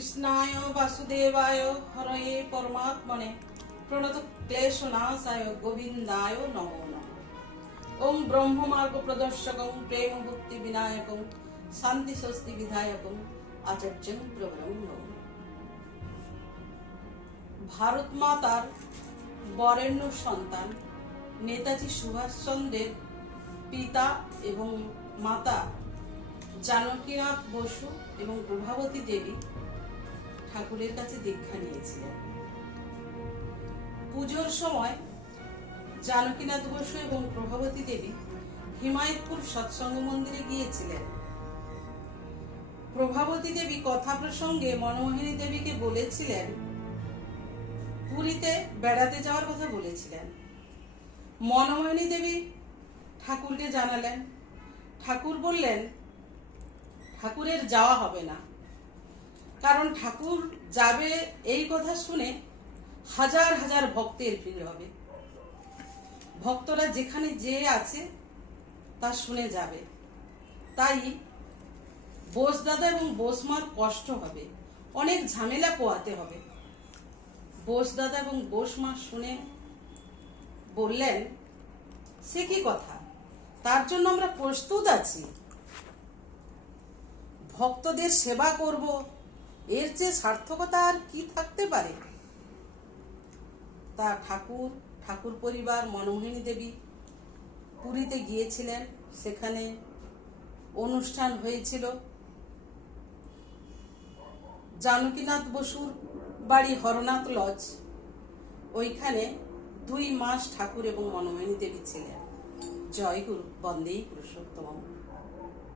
কৃষ্ণায় বাসুদেবায় হরয়ে পরমাত্মনে প্রণত ক্লেশনাশায় গোবিন্দায় নমো নমঃ। ওম ব্রহ্মমার্গ প্রদর্শকং প্রেম ভক্তি বিনায়কং শান্তি স্বস্তি বিধায়কং আচার্যং প্রবরং নমঃ। ভারত মাতার বরেণ্য সন্তান নেতাজি সুভাষচন্দ্রের পিতা এবং মাতা জানকীনাথ বসু এবং প্রভাবতী দেবী ঠাকুরের কাছে দীক্ষা নিয়েছিলেন। পুজোর সময় জানকীনাথ বসু এবং প্রভাবতী দেবী হিমায়তপুর সৎসঙ্গ মন্দিরে গিয়েছিলেন। প্রভাবতী দেবী কথা প্রসঙ্গে মনমোহিনী দেবীকে বলেছিলেন, পুরীতে বেড়াতে যাওয়ার কথা বলেছিলেন। মনমোহিনী দেবী ঠাকুরকে জানালেন। ঠাকুর বললেন, ঠাকুরের যাওয়া হবে না, কারণ ঠাকুর যাবে এই কথা শুনে হাজার হাজার ভক্তের ভিড় হবে। ভক্তরা যেখানে যে আছে তা শুনে যাবে, তাই বোস দাদা এবং বোসমার কষ্ট হবে, অনেক ঝামেলা পোয়াতে হবে। বোস দাদা এবং বোসমা শুনে বললেন, সে কি কথা, তার জন্য আমরা প্রস্তুত আছি। ভক্তদের সেবা করব, এর চেয়ে সার্থকতা আর কি থাকতে পারে। তা ঠাকুর পরিবার মনমোহিনী দেবী পুরীতে গিয়েছিলেন। সেখানে অনুষ্ঠান হয়েছিল। জানকীনাথ বসুর বাড়ি হরনাথ লজ, ওইখানে 2 মাস ঠাকুর এবং মনমোহিনী দেবী ছিলেন। জয় গুরু, বন্দে পুরুষোত্তম।